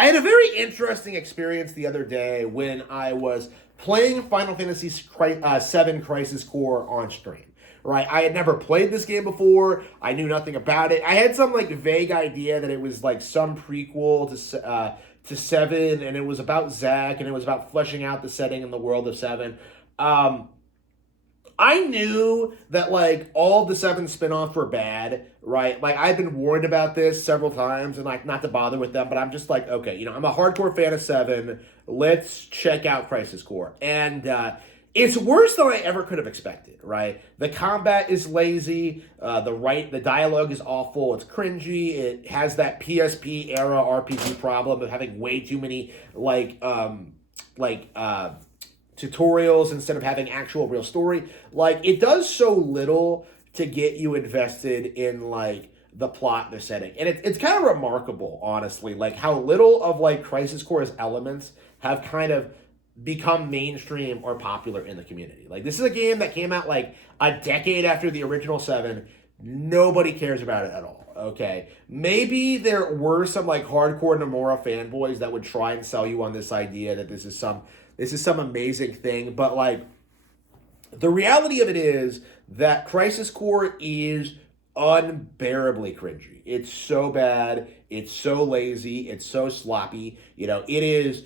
I had a very interesting experience the other day when I was playing Final Fantasy VII Crisis Core on stream. Right, I had never played this game before. I knew nothing about it. I had some like vague idea that it was like some prequel to Seven, and it was about Zack, and it was about fleshing out the setting in the world of Seven. Um, I knew that like all the seven spin-offs were bad, right? Like I've been warned about this several times and like not to bother with them, but I'm just like, okay, I'm a hardcore fan of Seven. Let's check out Crisis Core. And it's worse than I ever could have expected, right? The combat is lazy, the dialogue is awful, it's cringy, it has that PSP era RPG problem of having way too many tutorials instead of having actual real story. Like it does so little to get you invested in like the plot and the setting, and it's kind of remarkable, honestly, like how little of like Crisis Core's elements have kind of become mainstream or popular in the community. Like this is a game that came out like a decade after the original Seven. Nobody cares about it at all. Okay, maybe there were some like hardcore Nomura fanboys that would try and sell you on this idea that this is some amazing thing, but like the reality of it is that Crisis Core is unbearably cringy. It's so bad, it's so lazy, it's so sloppy. It is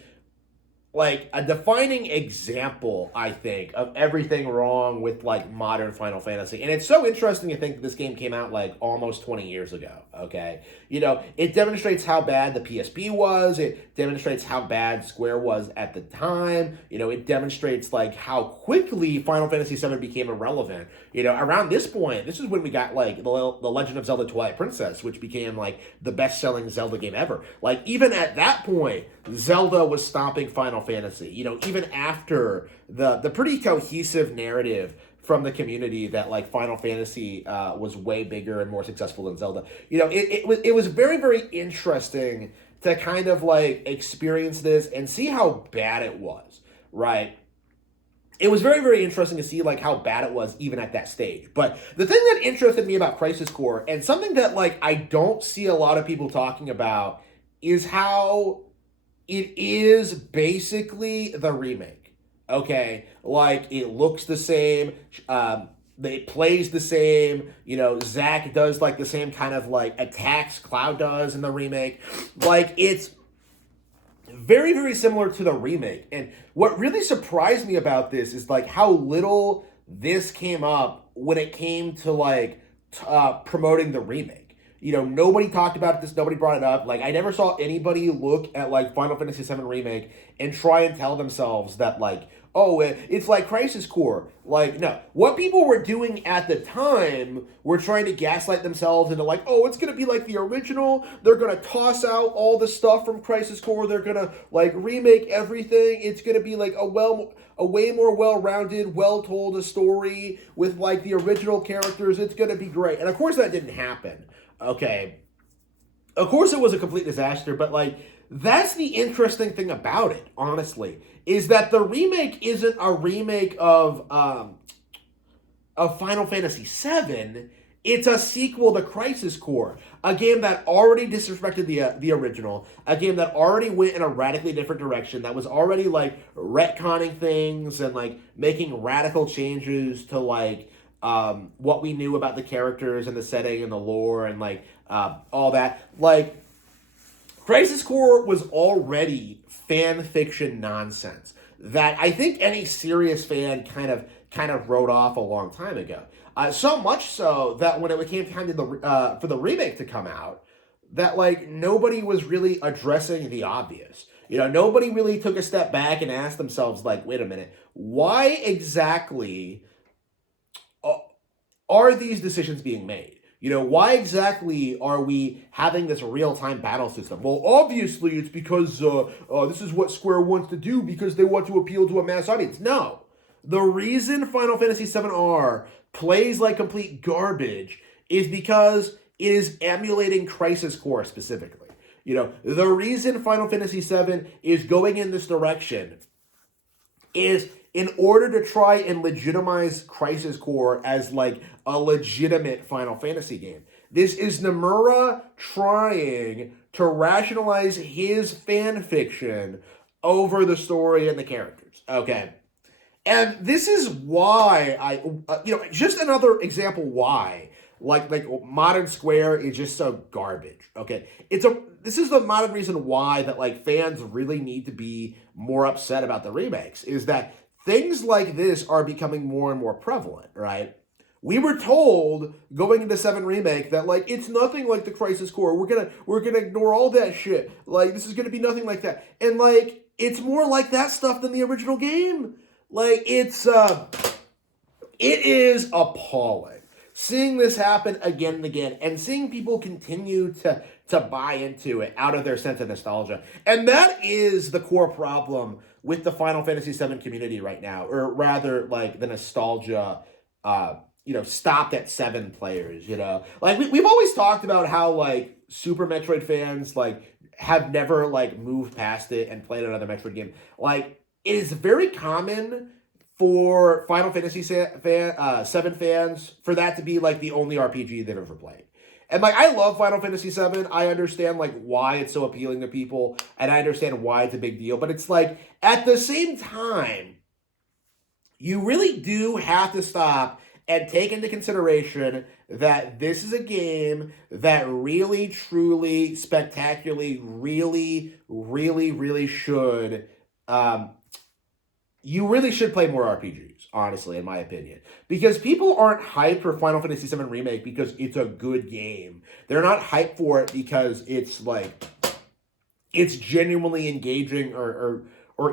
like a defining example, I think, of everything wrong with like modern Final Fantasy. And it's so interesting to think that this game came out like almost 20 years ago, okay? It demonstrates how bad the PSP was, it demonstrates how bad Square was at the time, it demonstrates like how quickly Final Fantasy VII became irrelevant. Around this point, this is when we got like the Legend of Zelda Twilight Princess, which became like the best-selling Zelda game ever. Like even at that point, Zelda was stomping Final Fantasy. Even after the pretty cohesive narrative from the community that like Final Fantasy was way bigger and more successful than Zelda. It was very, very interesting to kind of like experience this and see how bad it was, right? It was very, very interesting to see like how bad it was even at that stage. But the thing that interested me about Crisis Core, and something that like I don't see a lot of people talking about, is how it is basically the remake. Okay, like it looks the same, it plays the same. Zack does like the same kind of like attacks Cloud does in the remake. Like it's very, very similar to the remake. And what really surprised me about this is like how little this came up when it came to like promoting the remake. Nobody talked about this, nobody brought it up. Like I never saw anybody look at like Final Fantasy VII Remake and try and tell themselves that like, oh, it's like Crisis Core. Like, no. What people were doing at the time were trying to gaslight themselves into like, oh, it's going to be like the original. They're going to toss out all the stuff from Crisis Core. They're going to like remake everything. It's going to be like a way more well-rounded, well-told a story with like the original characters. It's going to be great. And of course that didn't happen. Okay. Of course it was a complete disaster, but like that's the interesting thing about it, honestly, is that the remake isn't a remake of Final Fantasy VII. It's a sequel to Crisis Core, a game that already disrespected the original, a game that already went in a radically different direction, that was already like retconning things and like making radical changes to like what we knew about the characters and the setting and the lore and like all that. Like Crisis Core was already fan fiction nonsense that I think any serious fan kind of wrote off a long time ago. So much so that when it came time to for the remake to come out, that like nobody was really addressing the obvious. Nobody really took a step back and asked themselves like, wait a minute, why exactly are these decisions being made? Why exactly are we having this real-time battle system? Well, obviously it's because this is what Square wants to do because they want to appeal to a mass audience. No. The reason Final Fantasy VII-R plays like complete garbage is because it is emulating Crisis Core specifically. The reason Final Fantasy VII is going in this direction is in order to try and legitimize Crisis Core as like a legitimate Final Fantasy game. This is Nomura trying to rationalize his fan fiction over the story and the characters. Okay. And this is why just another example why like Modern Square is just so garbage. Okay, this is the modern reason why that like fans really need to be more upset about the remakes is that things like this are becoming more and more prevalent, right? We were told going into Seven Remake that like it's nothing like the Crisis Core. We're gonna ignore all that shit. Like this is gonna be nothing like that, and like it's more like that stuff than the original game. Like it is appalling seeing this happen again and again, and seeing people continue to buy into it out of their sense of nostalgia. And that is the core problem with the Final Fantasy VII community right now, or rather, like the nostalgia. Stopped at 7 players. Like we've always talked about how like Super Metroid fans like have never like moved past it and played another Metroid game. Like it is very common for Final Fantasy VII fans for that to be like the only RPG they've ever played. And like I love Final Fantasy VII. I understand like why it's so appealing to people, and I understand why it's a big deal. But it's like at the same time, you really do have to stop and take into consideration that this is a game that really, truly, spectacularly, really, really, really should. You really should play more RPGs, honestly, in my opinion. Because people aren't hyped for Final Fantasy VII Remake because it's a good game. They're not hyped for it because it's genuinely engaging or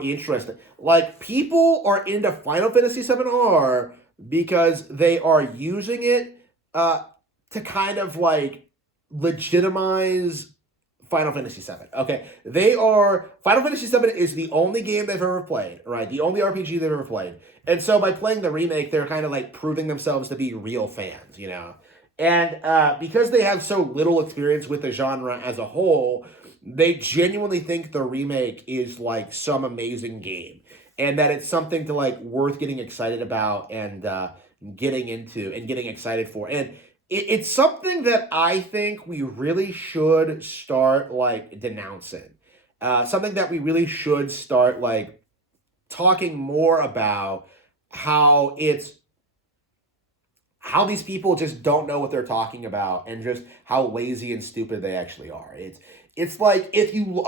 interesting. Like, people are into Final Fantasy VII R because they are using it to kind of like legitimize Final Fantasy VII. Okay, Final Fantasy VII is the only game they've ever played, right? The only RPG they've ever played, and so by playing the remake, they're kind of like proving themselves to be real fans, And because they have so little experience with the genre as a whole, they genuinely think the remake is like some amazing game, and that it's something to like worth getting excited about and getting into and getting excited for. And it's something that I think we really should start like denouncing. Something that we really should start like talking more about how these people just don't know what they're talking about and just how lazy and stupid they actually are. It's like if you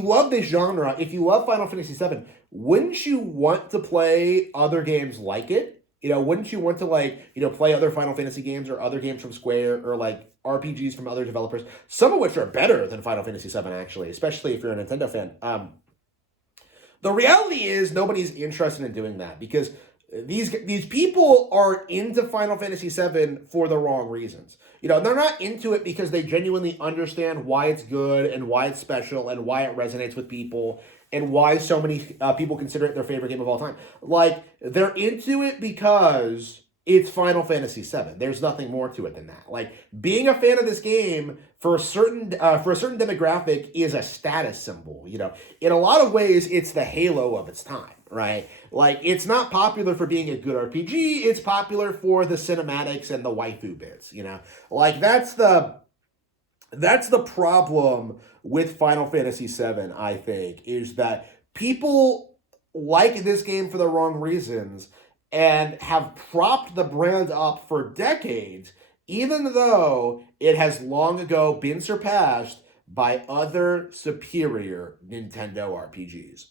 love this genre, if you love Final Fantasy VII, wouldn't you want to play other games like it? Wouldn't you want to like, play other Final Fantasy games or other games from Square or like RPGs from other developers, some of which are better than Final Fantasy VII actually, especially if you're a Nintendo fan. The reality is nobody's interested in doing that because these people are into Final Fantasy VII for the wrong reasons. They're not into it because they genuinely understand why it's good and why it's special and why it resonates with people and why so many people consider it their favorite game of all time. Like, they're into it because it's Final Fantasy VII. There's nothing more to it than that. Like, being a fan of this game for a certain demographic is a status symbol. In a lot of ways, it's the Halo of its time, right? Like, it's not popular for being a good RPG. It's popular for the cinematics and the waifu bits. Like that's the problem with Final Fantasy VII. I think is that people like this game for the wrong reasons and have propped the brand up for decades, even though it has long ago been surpassed by other superior Nintendo RPGs.